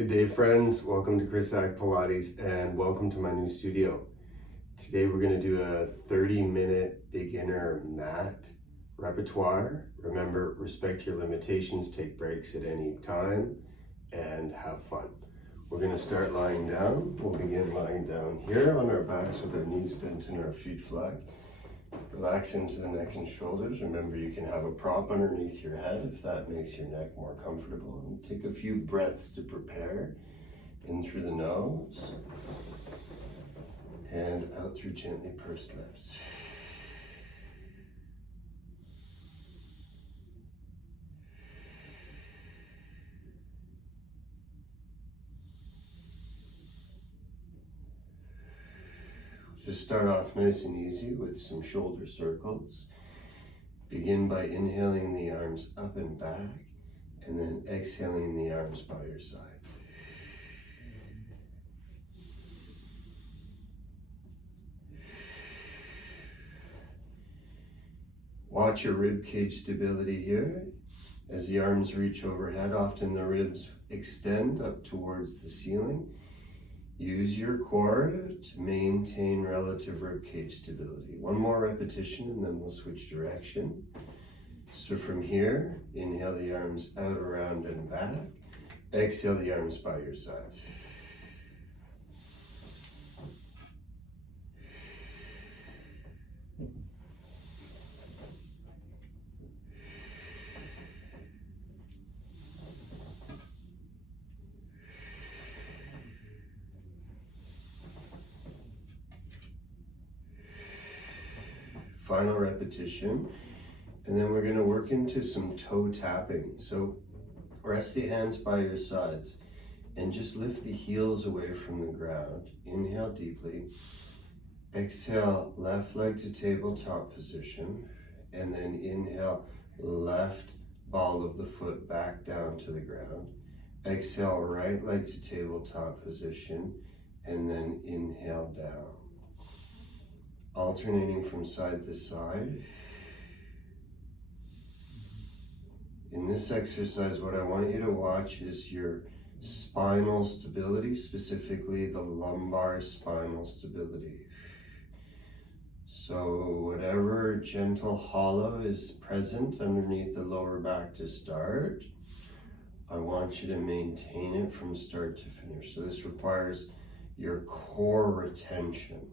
Good day, friends. Welcome to Chris Sack Pilates and welcome to my new studio. Today we're going to do a 30-minute beginner mat repertoire. Remember, respect your limitations, take breaks at any time, and have fun. We're going to start lying down. We'll begin lying down here on our backs with our knees bent and our feet flat. Relax into the neck and shoulders. Remember, you can have a prop underneath your head if that makes your neck more comfortable. And take a few breaths to prepare. In through the nose and out through gently pursed lips. Just start off nice and easy with some shoulder circles. Begin by inhaling the arms up and back, and then exhaling the arms by your sides. Watch your rib cage stability here. As the arms reach overhead, often the ribs extend up towards the ceiling. Use your core to maintain relative ribcage stability. One more repetition and then we'll switch direction. So from here, inhale the arms out, around, and back. Exhale the arms by your sides. Final repetition, and then we're going to work into some toe tapping. So rest the hands by your sides and just lift the heels away from the ground. Inhale deeply. Exhale, left leg to tabletop position, and then inhale, left ball of the foot back down to the ground. Exhale, right leg to tabletop position, and then inhale down. Alternating from side to side. In this exercise, what I want you to watch is your spinal stability, specifically the lumbar spinal stability. So whatever gentle hollow is present underneath the lower back to start, I want you to maintain it from start to finish. So this requires your core retention.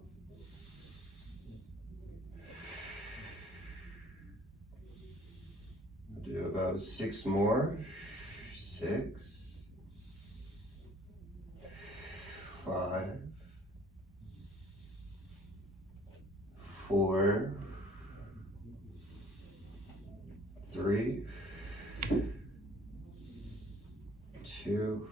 Do about 6 more. 6, 5, 4, 3, 2,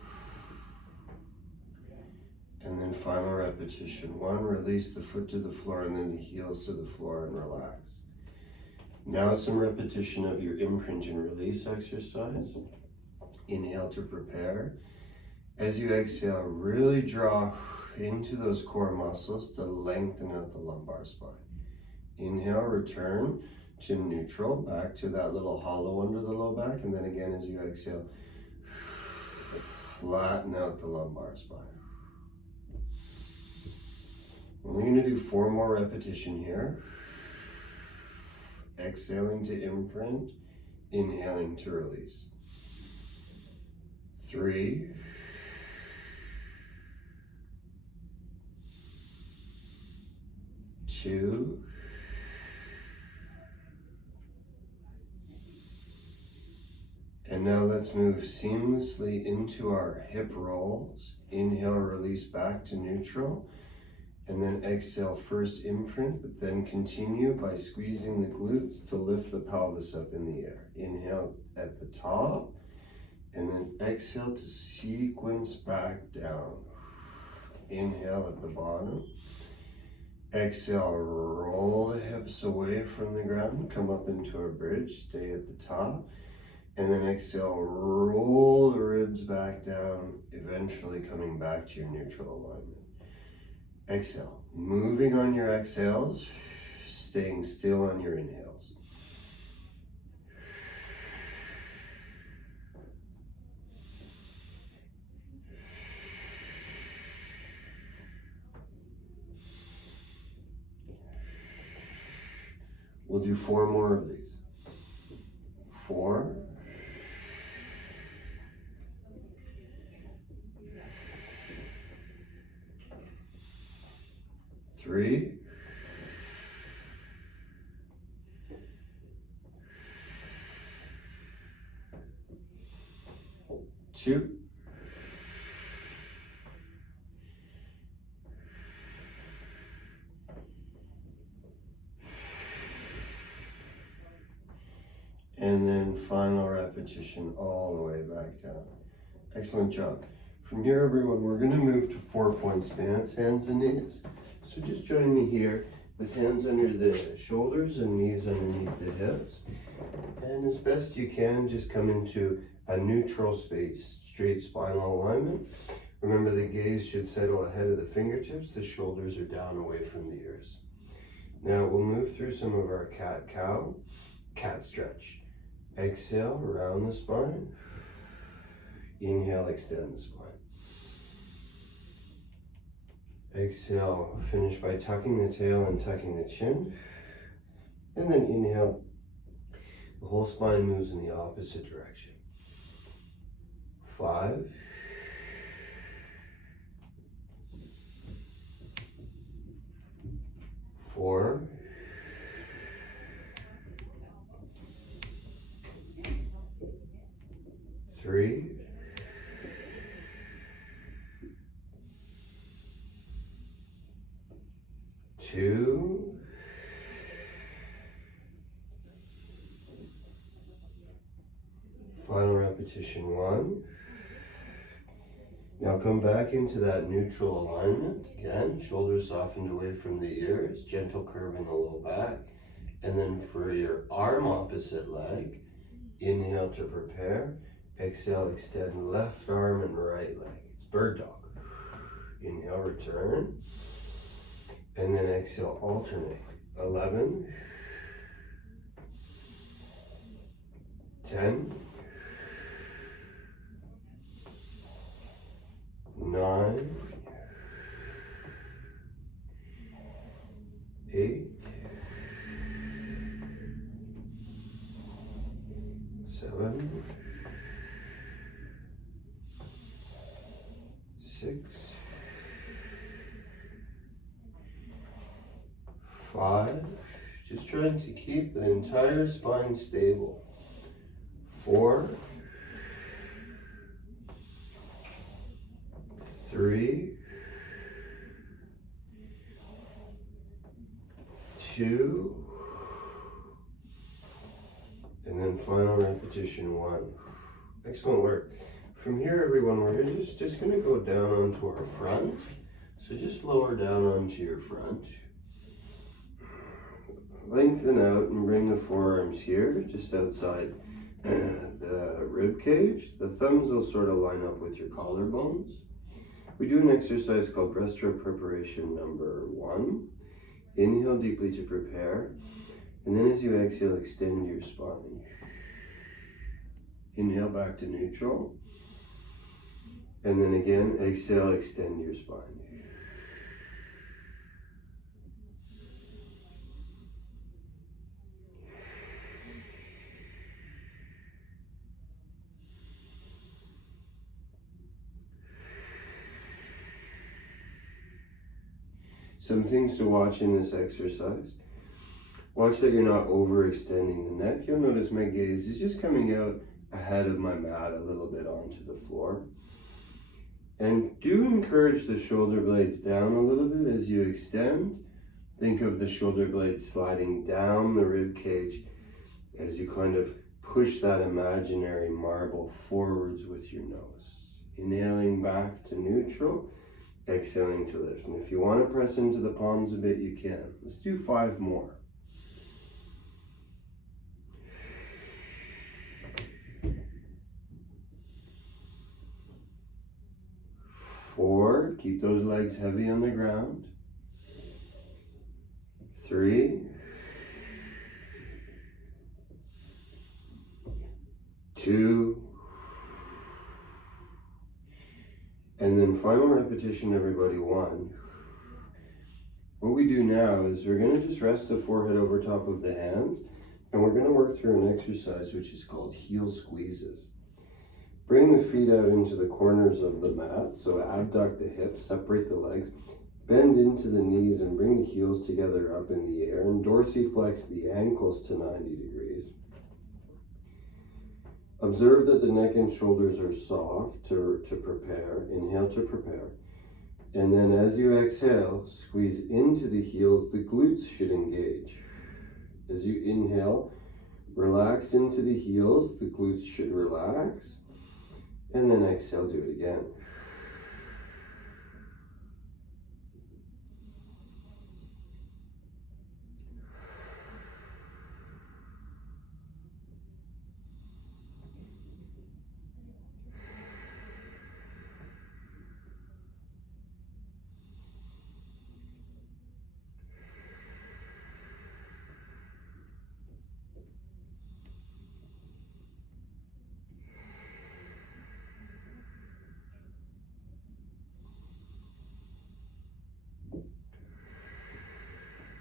and then final repetition. 1, release the foot to the floor and then the heels to the floor and relax. Now some repetition of your imprint and release exercise. Inhale to prepare. As you exhale, really draw into those core muscles to lengthen out the lumbar spine. Inhale, return to neutral, back to that little hollow under the low back, and then again as you exhale, flatten out the lumbar spine. We're going to do 4 more repetition here. Exhaling to imprint, inhaling to release. 3, 2, and now let's move seamlessly into our hip rolls. Inhale, release back to neutral. And then exhale, first imprint, but then continue by squeezing the glutes to lift the pelvis up in the air. Inhale at the top, and then exhale to sequence back down. Inhale at the bottom. Exhale, roll the hips away from the ground, come up into a bridge, stay at the top. And then exhale, roll the ribs back down, eventually coming back to your neutral alignment. Exhale, moving on your exhales, staying still on your inhales. We'll do 4 more of these. 4. 3. 2. 1. Final repetition all the way back down. Excellent job. From here, everyone, we're going to move to 4-point stance, hands and knees. So just join me here with hands under the shoulders and knees underneath the hips. And as best you can, just come into a neutral space, straight spinal alignment. Remember, the gaze should settle ahead of the fingertips. The shoulders are down away from the ears. Now we'll move through some of our cat-cow, cat stretch. Exhale, round the spine. Inhale, extend the spine. Exhale, finish by tucking the tail and tucking the chin. And then inhale, the whole spine moves in the opposite direction. 5. 4. 3. 2. 1. Now come back into that neutral alignment. Again, shoulders softened away from the ears, gentle curve in the low back. And then for your arm opposite leg, inhale to prepare. Exhale, extend left arm and right leg. It's bird dog. Inhale, return. And then exhale, alternate. 11. 10. 9. 8. 7. 6. 5. Just trying to keep the entire spine stable. 4. 3. 2. And then final repetition 1. Excellent work. From here, everyone, we're just going to go down onto our front. So just lower down onto your front. Lengthen out and bring the forearms here, just outside the rib cage. The thumbs will sort of line up with your collarbones. We do an exercise called breaststroke preparation number 1. Inhale deeply to prepare. And then as you exhale, extend your spine. Inhale back to neutral. And then again, exhale, extend your spine. Some things to watch in this exercise. Watch that you're not overextending the neck. You'll notice my gaze is just coming out ahead of my mat a little bit onto the floor. And do encourage the shoulder blades down a little bit as you extend. Think of the shoulder blades sliding down the rib cage as you kind of push that imaginary marble forwards with your nose. Inhaling back to neutral. Exhaling to lift. And if you want to press into the palms a bit, you can. Let's do 5 more. 4. Keep those legs heavy on the ground. 3. 2. And then final repetition, everybody, 1. What we do now is we're going to just rest the forehead over top of the hands, and we're going to work through an exercise which is called heel squeezes. Bring the feet out into the corners of the mat, so abduct the hips, separate the legs, bend into the knees and bring the heels together up in the air, and dorsiflex the ankles to 90 degrees. Observe that the neck and shoulders are soft to prepare. Inhale to prepare. And then as you exhale, squeeze into the heels. The glutes should engage. As you inhale, relax into the heels. The glutes should relax. And then exhale, do it again.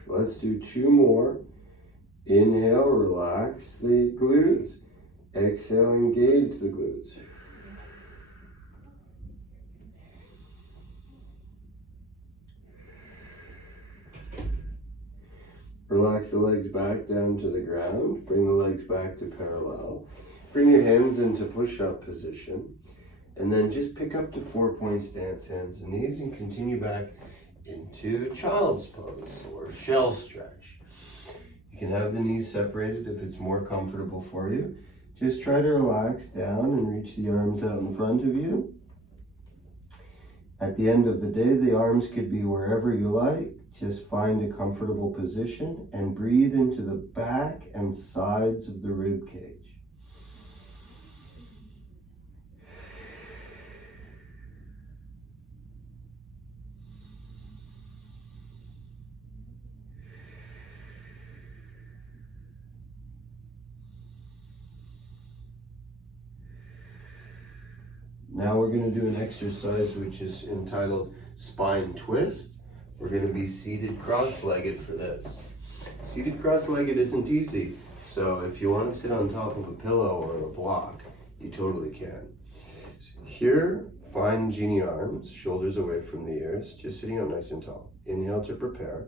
Let's do 2 more. Inhale, relax the glutes. Exhale, engage the glutes. Relax the legs back down to the ground. Bring the legs back to parallel. Bring your hands into push-up position. And then just pick up to 4-point stance, hands and knees, and continue back into child's pose or shell stretch. You can have the knees separated if it's more comfortable for you. Just try to relax down and reach the arms out in front of you. At the end of the day, the arms could be wherever you like. Just find a comfortable position and breathe into the back and sides of the rib cage. Now we're going to do an exercise which is entitled spine twist. We're going to be seated cross-legged for this. Seated cross-legged isn't easy, so if you want to sit on top of a pillow or a block, you totally can. Here, find genie arms, shoulders away from the ears, just sitting up nice and tall. Inhale to prepare.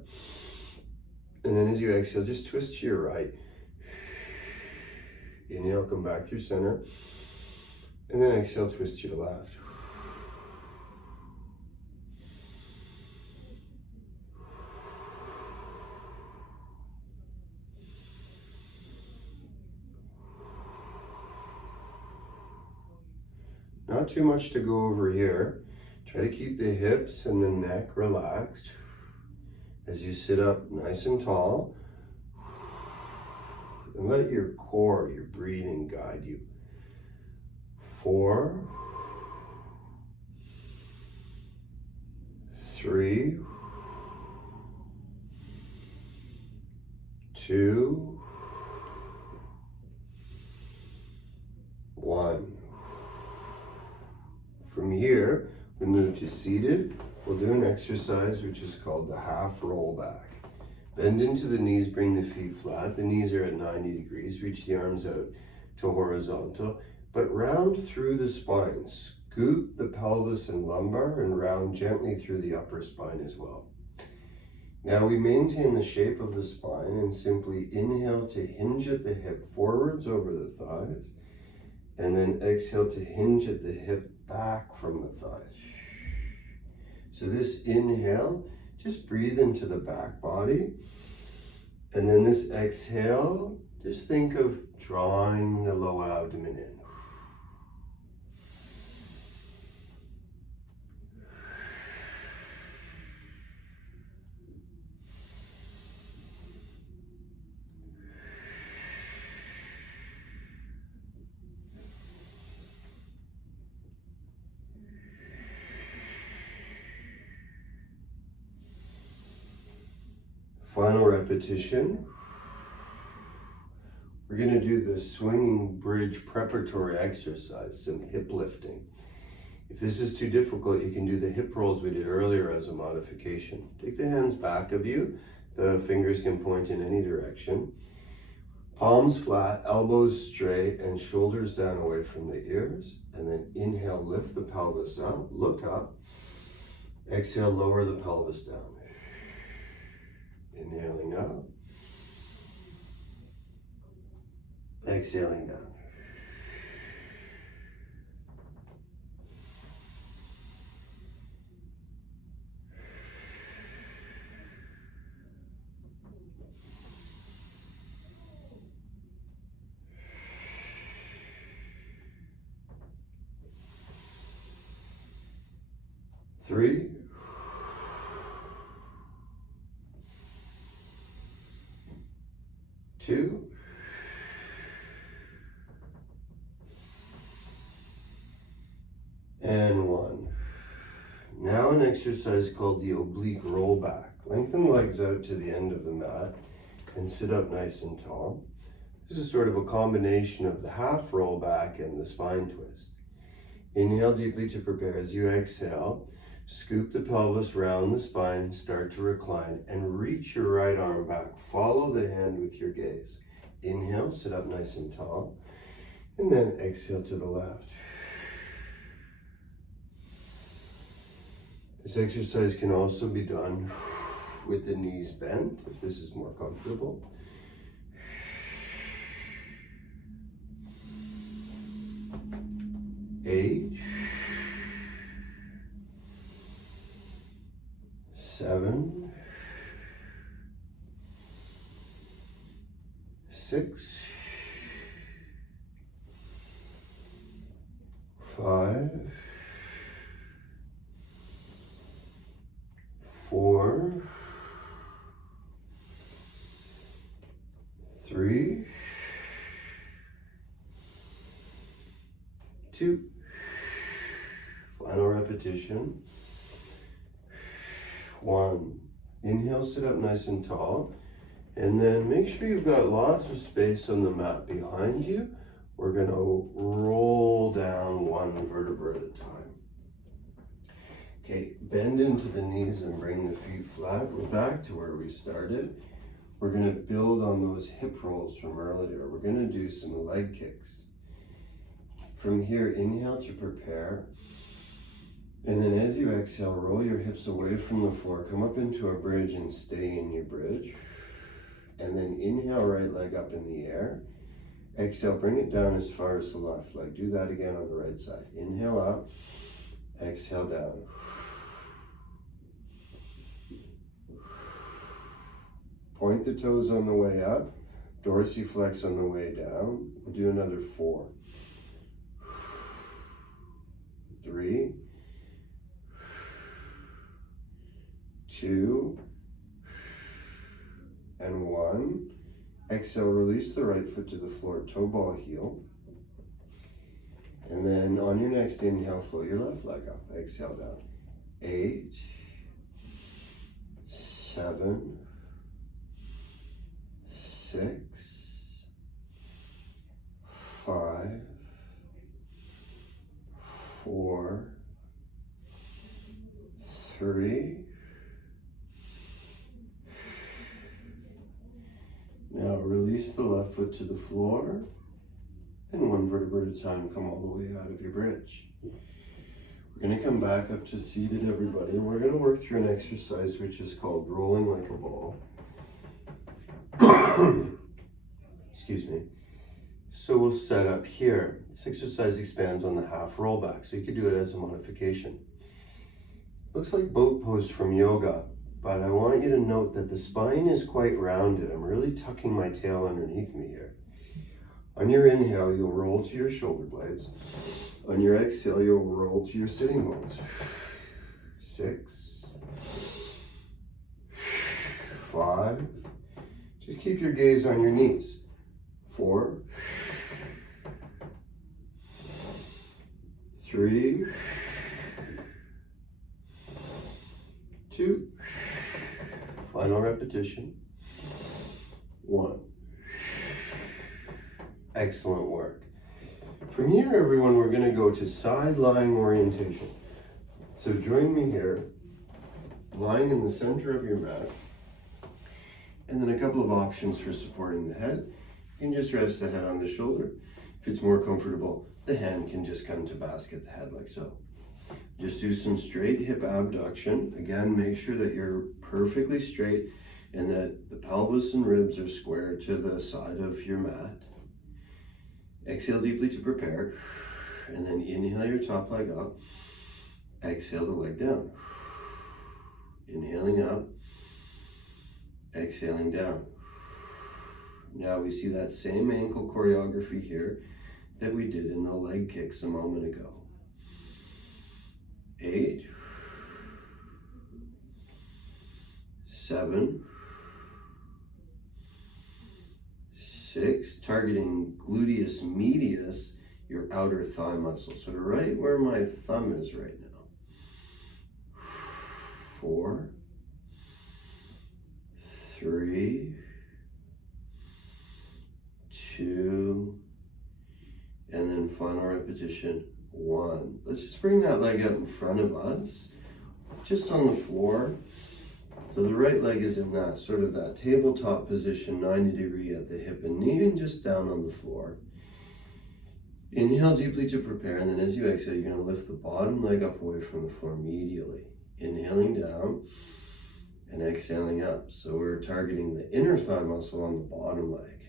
And then as you exhale, just twist to your right. Inhale, come back through center. And then exhale, twist to your left. Not too much to go over here. Try to keep the hips and the neck relaxed as you sit up nice and tall. And let your core, your breathing guide you. 4, 3, 2, 1. From here, we move to seated. We'll do an exercise which is called the half roll back. Bend into the knees, bring the feet flat. The knees are at 90 degrees. Reach the arms out to horizontal. But round through the spine, scoop the pelvis and lumbar and round gently through the upper spine as well. Now we maintain the shape of the spine and simply inhale to hinge at the hip forwards over the thighs, and then exhale to hinge at the hip back from the thighs. So this inhale, just breathe into the back body, and then this exhale, just think of drawing the low abdomen in. Final repetition. We're going to do the swinging bridge preparatory exercise, some hip lifting. If this is too difficult, you can do the hip rolls we did earlier as a modification. Take the hands back of you. The fingers can point in any direction. Palms flat, elbows straight, and shoulders down away from the ears. And then inhale, lift the pelvis up, look up. Exhale, lower the pelvis down. Inhaling up. Exhaling down. Three. Two. And one. Now an exercise called the oblique rollback. Lengthen the legs out to the end of the mat and sit up nice and tall. This is sort of a combination of the half rollback and the spine twist. Inhale deeply to prepare. As you exhale, scoop the pelvis round the spine, start to recline, and reach your right arm back. Follow the hand with your gaze. Inhale, sit up nice and tall, and then exhale to the left. This exercise can also be done with the knees bent, if this is more comfortable. 8, 7, 6, 5, 4, 3, 2. Final repetition. 1. Inhale, sit up nice and tall. And then make sure you've got lots of space on the mat behind you. We're going to roll down one vertebra at a time. Okay, bend into the knees and bring the feet flat. We're back to where we started. We're going to build on those hip rolls from earlier. We're going to do some leg kicks. From here, inhale to prepare. And then as you exhale, roll your hips away from the floor. Come up into a bridge and stay in your bridge. And then inhale, right leg up in the air. Exhale, bring it down as far as the left leg. Do that again on the right side. Inhale up, exhale down. Point the toes on the way up, dorsiflex on the way down. We'll do another 4. 3, 2, and 1. Exhale, release the right foot to the floor, toe ball heel. And then on your next inhale, float your left leg up. Exhale down. 8, 7, 6, 5, 4, 3. Now release the left foot to the floor, and one vertebra at a time, come all the way out of your bridge. We're going to come back up to seated, everybody, and we're going to work through an exercise which is called rolling like a ball. Excuse me. So we'll set up here. This exercise expands on the half rollback, so you could do it as a modification. Looks like boat pose from yoga, but I want you to note that the spine is quite rounded. I'm really tucking my tail underneath me here. On your inhale, you'll roll to your shoulder blades. On your exhale, you'll roll to your sitting bones. 6, 5. Just keep your gaze on your knees. 4, 3, 2. Final repetition. 1. Excellent work. From here, everyone, we're gonna go to side lying orientation. So join me here, lying in the center of your mat. And then a couple of options for supporting the head. You can just rest the head on the shoulder. If it's more comfortable, the hand can just come to basket the head like so. Just do some straight hip abduction. Again, make sure that you're perfectly straight and that the pelvis and ribs are square to the side of your mat. Exhale deeply to prepare, and then inhale your top leg up. Exhale the leg down. Inhaling up, exhaling down. Now we see that same ankle choreography here that we did in the leg kicks a moment ago. 8, 7, 6, targeting gluteus medius, your outer thigh muscle. So right where my thumb is right now. 4, 3, 2, and then final repetition, 1. Let's just bring that leg out in front of us, just on the floor. So the right leg is in that sort of that tabletop position, 90 degree at the hip and knee, and just down on the floor. Inhale deeply to prepare, and then as you exhale, you're going to lift the bottom leg up away from the floor immediately. Inhaling down and exhaling up. So we're targeting the inner thigh muscle on the bottom leg.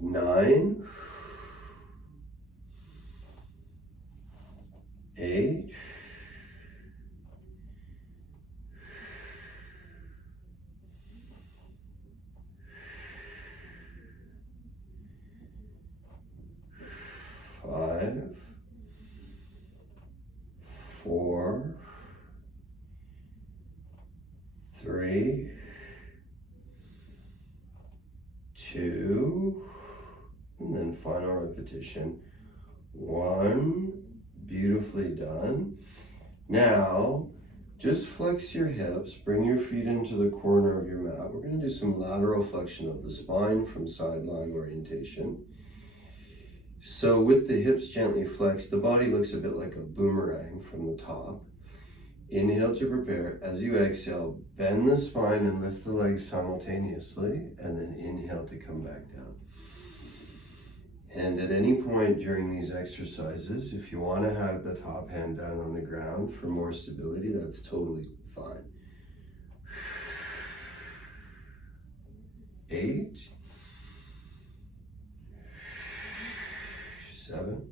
9, 8, 5, 4, 3, 2, and then final repetition, 1. Beautifully done. Now, just flex your hips, bring your feet into the corner of your mat. We're going to do some lateral flexion of the spine from side lying orientation. So with the hips gently flexed, the body looks a bit like a boomerang from the top. Inhale to prepare. As you exhale, bend the spine and lift the legs simultaneously, and then inhale to come back down. And at any point during these exercises, if you want to have the top hand down on the ground for more stability, that's totally fine. 8, 7,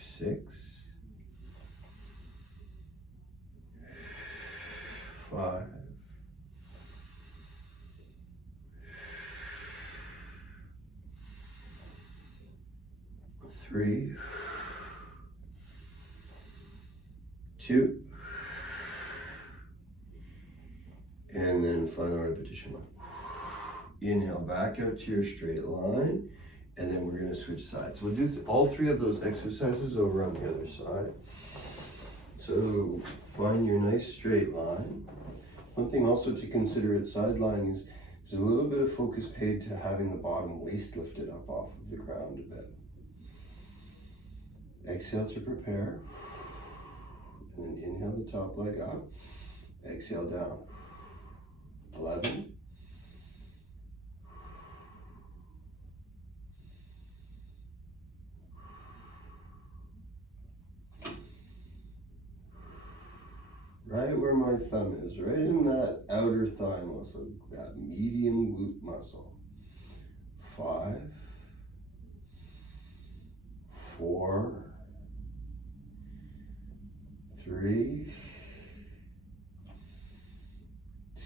6, 5, 3, 2, and then final repetition 1. Inhale back out to your straight line, and then we're going to switch sides. We'll do all 3 of those exercises over on the other side. So find your nice straight line. One thing also to consider at side lying is there's a little bit of focus paid to having the bottom waist lifted up off of the ground a bit. Exhale to prepare, and then inhale the top leg up, exhale down. 11, 10, right where my thumb is, right in that outer thigh muscle, that medium glute muscle. 5, 4, 3,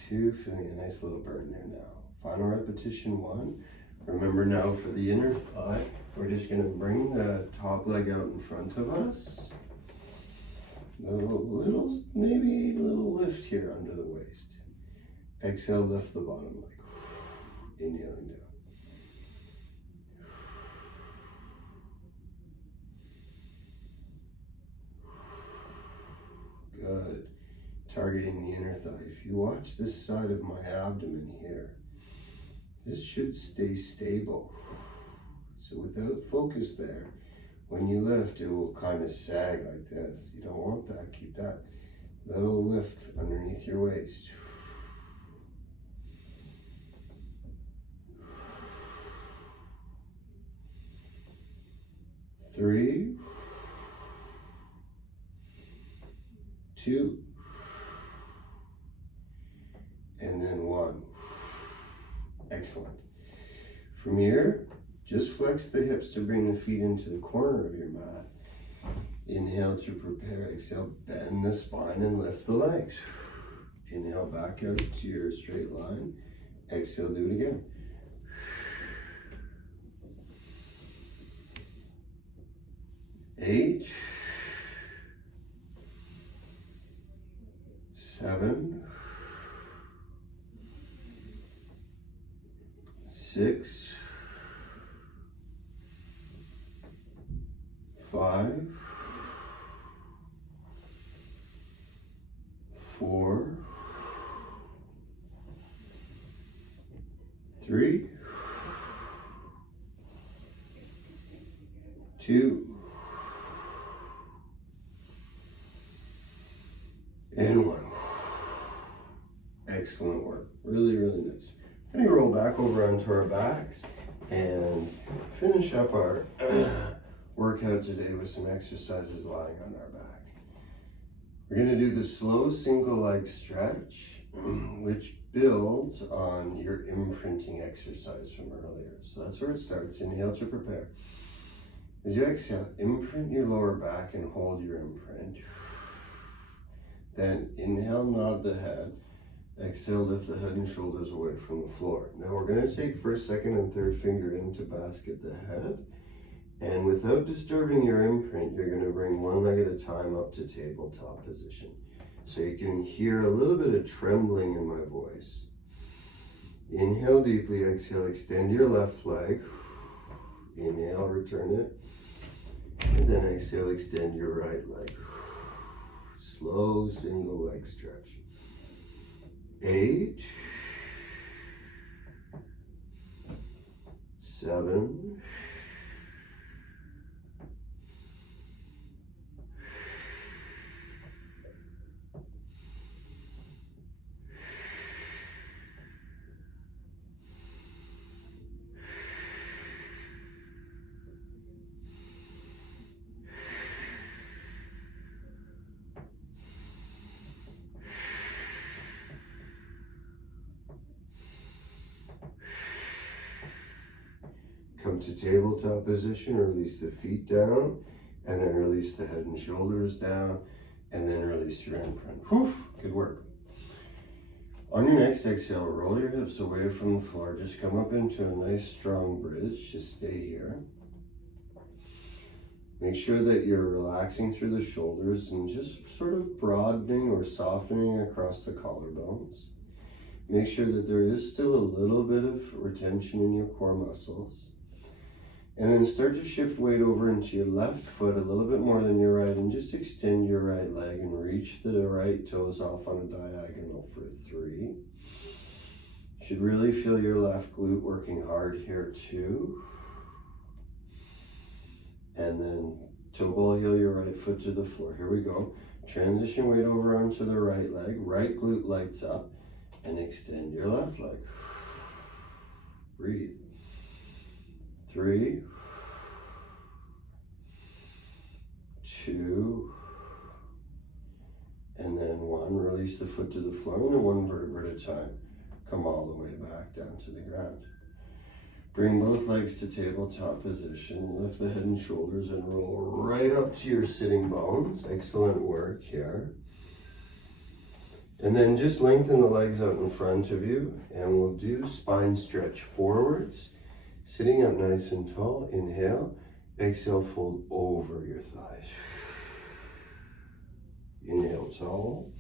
2, feeling a nice little burn there now. Final repetition 1. Remember now for the inner thigh, we're just going to bring the top leg out in front of us. Maybe a little lift here under the waist. Exhale, lift the bottom leg. Inhaling down. Good. targeting the inner thigh. If you watch this side of my abdomen here, this should stay stable. So without focus there, when you lift, it will kind of sag like this. You don't want that. Keep that little lift underneath your waist. Three, two, and then one. Excellent. From here, just flex the hips to bring the feet into the corner of your mat. Inhale to prepare. Exhale, bend the spine and lift the legs. Inhale back out to your straight line. Exhale, do it again. Eight, 7, 6, 5, 4, 3, 2, and 1. Excellent work. Really, really nice. We're going to roll back over onto our backs and finish up our workout today with some exercises lying on our back. We're going to do the slow single leg stretch, which builds on your imprinting exercise from earlier. So that's where it starts. Inhale to prepare. As you exhale, imprint your lower back and hold your imprint. Then inhale, nod the head. Exhale, lift the head and shoulders away from the floor. Now we're going to take first, second, and third finger into basket the head. And without disturbing your imprint, you're going to bring one leg at a time up to tabletop position. So you can hear a little bit of trembling in my voice. Inhale deeply, exhale, extend your left leg. Inhale, return it. And then exhale, extend your right leg. Slow single leg stretch. 8, 7, 'Come to tabletop position, release the feet down, and then release the head and shoulders down, and then release your imprint. Whew, good work. On your next exhale, roll your hips away from the floor. Just come up into a nice strong bridge. Just stay here. Make sure that you're relaxing through the shoulders and just sort of broadening or softening across the collarbones. Make sure that there is still a little bit of retention in your core muscles. And then start to shift weight over into your left foot a little bit more than your right, and just extend your right leg and reach the right toes off on a diagonal for 3. Should really feel your left glute working hard here too. And then toe ball heel your right foot to the floor. Here we go. Transition weight over onto the right leg. Right glute lights up, and extend your left leg. Breathe. 3, 2, and then 1. Release the foot to the floor, and then 1 vertebra at a time. Come all the way back down to the ground. Bring both legs to tabletop position. Lift the head and shoulders and roll right up to your sitting bones. Excellent work here. And then just lengthen the legs out in front of you, and we'll do spine stretch forwards. Sitting up nice and tall, inhale, exhale, fold over your thighs. Inhale, tall.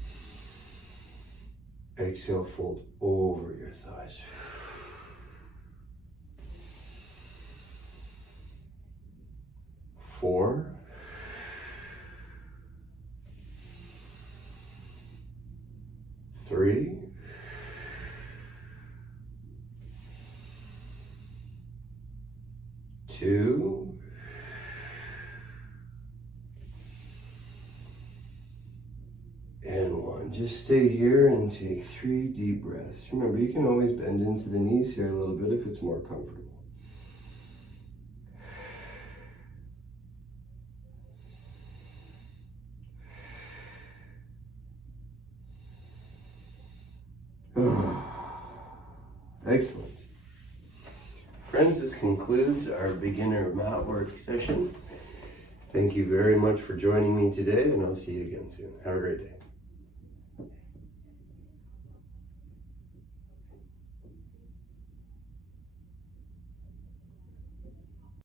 Exhale, fold over your thighs. Four. 3, 2, and 1. Just stay here and take 3 deep breaths. Remember, you can always bend into the knees here a little bit if it's more comfortable. Excellent. Friends, this concludes our beginner mat work session. Thank you very much for joining me today, and I'll see you again soon. Have a great day.